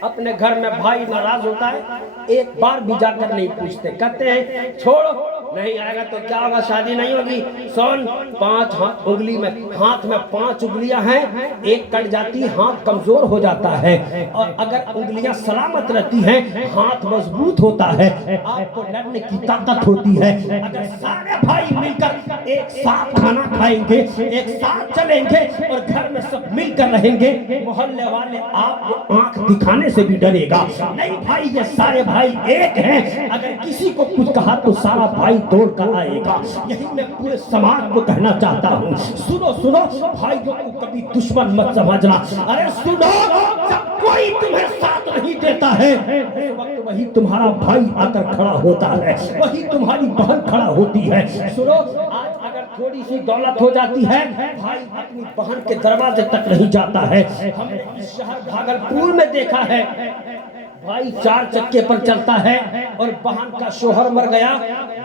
अपने घर में भाई नाराज होता है, एक बार भी जाकर नहीं पूछते, कहते हैं छोड़ो नहीं आएगा तो क्या होगा, शादी नहीं होगी। सुन 5 हाथ उंगली में, हाथ में 5 उंगलियां हैं, एक कट जाती हाथ कमजोर हो जाता है, और अगर उंगलियां सलामत रहती हैं हाथ मजबूत होता है, आपको लड़ने की ताकत होती है। अगर सारे भाई मिलकर एक साथ खाना खाएंगे, एक साथ चलेंगे और घर में सब मिलकर रहेंगे, मोहल्ले वाले आपको आंख दिखाने से भी डरेगा। नहीं भाई ये सारे भाई एक हैं, अगर किसी को कुछ कहा तो सारा भाई दौड़ कर आएगा। यही मैं पूरे समाज को कहना चाहता हूँ, सुनो सुनो भाइयों को कभी दुश्मन मत समझना। अरे सुनो, जब कोई तुम्हें साथ नहीं देता है उस वक्त वही तुम्हारा भाई आकर खड़ा होता है, वही तुम्हारी बहन खड़ा होती है। सुनो, आज अगर थोड़ी सी दौलत हो जाती है, भाई अपनी बहन के दरवाजे तक नहीं जाता है। हमने इस शहर भागलपुर में देखा है, भाई 4 चक्के पर चलता है और बहन का शोहर मर गया,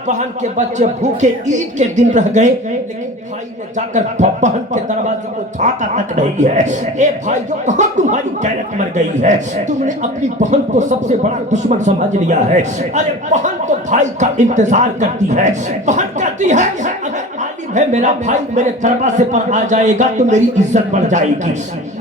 बहन के बच्चे भूखे ईद के दिन रह गए, लेकिन भाई ने जाकर बहन के दरवाजे को झांका तक नहीं है। ए भाइयों, कहां तुम्हारी गैरत मर गई है? तुमने अपनी बहन को सबसे बड़ा दुश्मन समझ लिया है। अरे बहन तो भाई का इंतजार करती है, बहन कहती है अगर आलिम है मेरा भाई मेरे दरवाजे पर आ जाएगा तो मेरी इज्जत बढ़ जाएगी।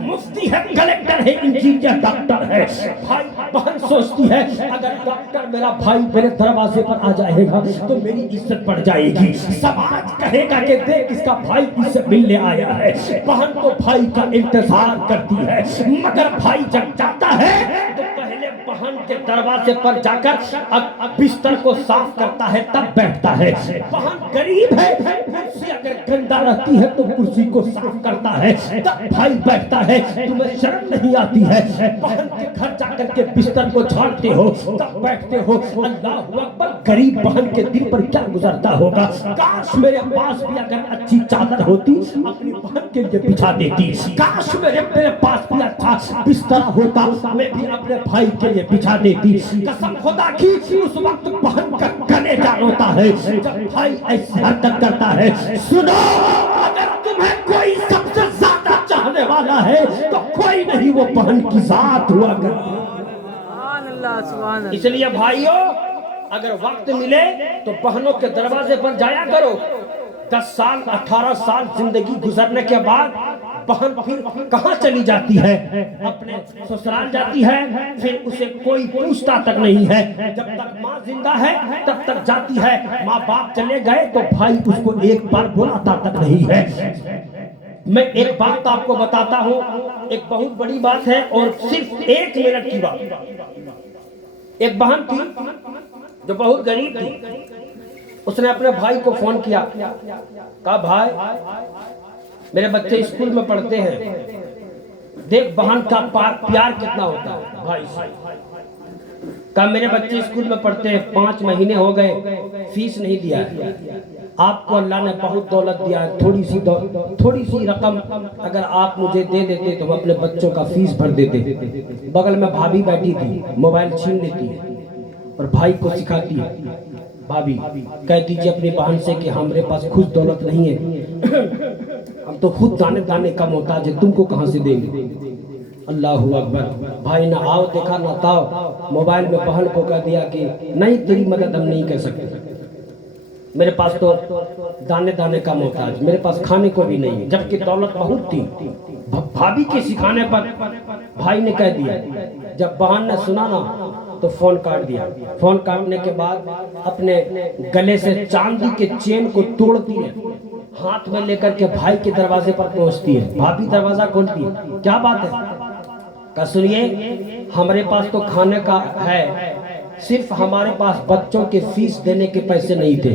मुफ्ती है, कलेक्टर है, इंजीनियर, डॉक्टर है, भाई बहन सोचती है अगर डॉक्टर मेरा भाई मेरे दरवाजे पर आ जाएगा तो मेरी इज्जत बढ़ जाएगी। समाज कहेगा कि देख इसका भाई इससे मिलने आया है। बहन तो भाई का इंतजार करती है, मगर भाई जब जाता है तो पहले बहन के दरवाजे पर जाकर बिस्तर को साफ करता है, तब बैठता है। बहन गरीब है, कुर्सी अगर गंदा रहती है तो कुर्सी को साफ करता है, तब भाई बैठता है। तुम्हें शर्म नहीं आती है? बहन के घर जाकर के बिस्तर को झाड़ते हो, तब बैठते हो। अल्लाह अकबर, गरीब बहन के दिल पर क्या गुजरता होगा? काश मेरे पास भी अगर अच्छी चादर होती अपनी बहन के लिए बिछा देती, काश मेरे पास भी अच्छा बिस्तर होता मैं भी अपने भाई के लिए बिछा देती। कसम खुदा की उस वक्त बहन का गले कलेजा रोता है जब भाई ऐसी हरकत करता है। सुनो, अगर तुम्हें कोई सबसे ज्यादा चाहने वाला है तो कोई नहीं, वो बहन की जात हुआ करती है। इसलिए भाइयों, अगर वक्त मिले तो बहनों के दरवाजे पर जाया करो। 10 साल 18 साल जिंदगी गुजरने के बाद बहन फिर कहाँ चली जाती है? अपने ससुराल जाती है, फिर उसे कोई पूछता तक नहीं है। जब तक माँ जिंदा है तब तक जाती है, माँ बाप चले गए तो भाई उसको एक बार बुलाता तक नहीं है। मैं एक बात आपको बताता हूँ, एक बहुत बड़ी बात है और सिर्फ 1 मिनट की बात। एक बहन थी जो बहुत गरीब थी, उसने अपने भाई को फोन किया, कहा भाई मेरे बच्चे स्कूल में पढ़ते हैं, देख बहन का प्यार कितना होता है भाई से। कहा मेरे बच्चे स्कूल में पढ़ते हैं, 5 महीने हो गए, फीस नहीं दिया है। आपको अल्लाह ने बहुत दौलत दिया है, थोड़ी सी रकम अगर आप मुझे दे देते तो हम अपने बच्चों का फीस भर देते। बगल में भाभी बैठी थी, मोबाइल छीन लेती है और भाई को सिखाती है, भाभी कह दीजिए अपनी बहन से कि हमारे पास खुद दौलत नहीं है, हम तो खुद दाने दाने का मोहताज है, तुमको कहां से देंगे। अल्लाह अकबर। भाई ना आओ देखा ना ताओ, मोबाइल में बहन को कह दिया कि नहीं तेरी मदद हम नहीं कर सकते, मेरे पास तो दाने दाने का मोहताज, मेरे पास खाने को भी नहीं है, जबकि दौलत बहुत थी। भाभी के सिखाने पर भाई ने कह दिया। जब बहन ने सुना ना तो फोन काट दिया। फोन काटने के बाद अपने गले से चांदी के चेन को तोड़ती है, हाथ में लेकर के भाई के दरवाजे पर पहुंचती है। भाभी दरवाजा खोलती है, क्या बात है? का सुनिए, हमारे पास तो खाने का है, सिर्फ हमारे पास बच्चों के फीस देने के पैसे नहीं थे,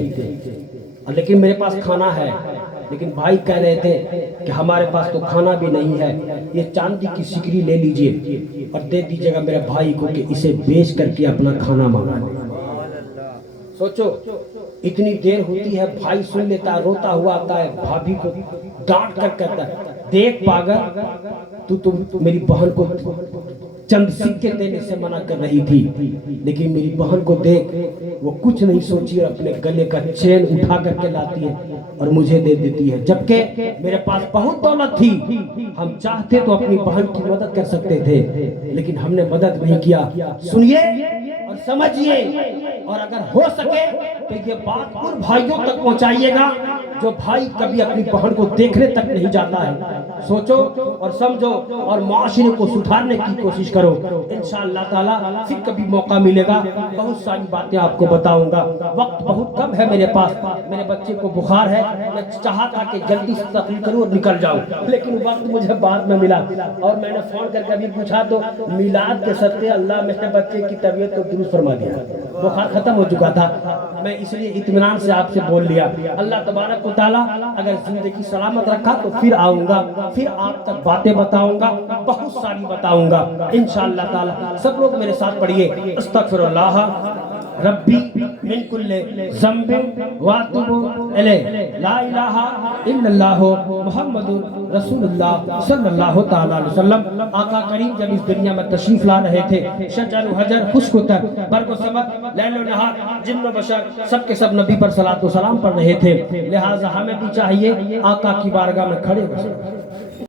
लेकिन मेरे पास खाना है। लेकिन भाई कह रहे थे कि हमारे पास तो खाना भी नहीं है, ये चांदी की सिकड़ी ले लीजिए और दे दीजिएगा मेरे भाई को कि इसे बेच करके अपना खाना मंगा ले। सोचो इतनी देर होती है, भाई सुन लेता, रोता हुआ आता है, भाभी को डांट कर कहता है देख पागल, तू मेरी बहन को चंद सिक्के देने से मना कर रही थी, लेकिन मेरी बहन को देख, वो कुछ नहीं सोची और अपने गले का चेन उठा करके लाती है और मुझे दे देती है, जबकि मेरे पास बहुत दौलत थी। हम चाहते तो अपनी बहन की मदद कर सकते थे, लेकिन हमने मदद नहीं किया। सुनिए और समझिए, और अगर हो सके तो ये बात उन भाइयों तक पहुंचाइएगा जो भाई कभी अपनी बहन को देखने तक नहीं जाता है। सोचो और समझो और माशरे को सुधारने की कोशिश करो। इंशाअल्लाह ताला फिर कभी मौका मिलेगा, बहुत सारी बातें आपको बताऊंगा। वक्त बहुत कम है मेरे पास, मेरे बच्चे को बुखार है, मैं चाहता कि जल्दी से तकलीफ करूं और निकल जाऊं, लेकिन वक्त मुझे बाद में मिला और मैंने फोन करके अभी पूछा तो मिलाद के सत्ते अल्लाह मेरे बच्चे की तबीयत को दुरुस्त फरमा दिया, बुखार खत्म हो चुका था। मैं इसलिए इत्मीनान से आपसे बोल लिया। अल्लाह तबारक व तआला अगर जिंदगी सलामत रखा तो फिर आऊंगा, फिर आप तक बातें बताऊंगा, बहुत सारी बताऊंगा इंशाअल्लाह ताला। सब लोग मेरे साथ पढ़िए, अस्तगफिरुल्लाह रब्बी मिन कुल्ले ज़ंबिन व अतूबु इलैहि, ला इलाहा इल्लल्लाह मुहम्मदुर रसूलुल्लाह सल्लल्लाहु तआला अलैहि वसल्लम। आका करीम जब इस दुनिया में तशरीफ ला रहे थे, शजर हजर खुश्क तर बरको समत लैलो नहार जिन्न बशर सबके सब नबी पर सलातो सलाम पढ़ रहे थे, लिहाजा हमें भी चाहिए आका की बारगाह में खड़े हो जाएं।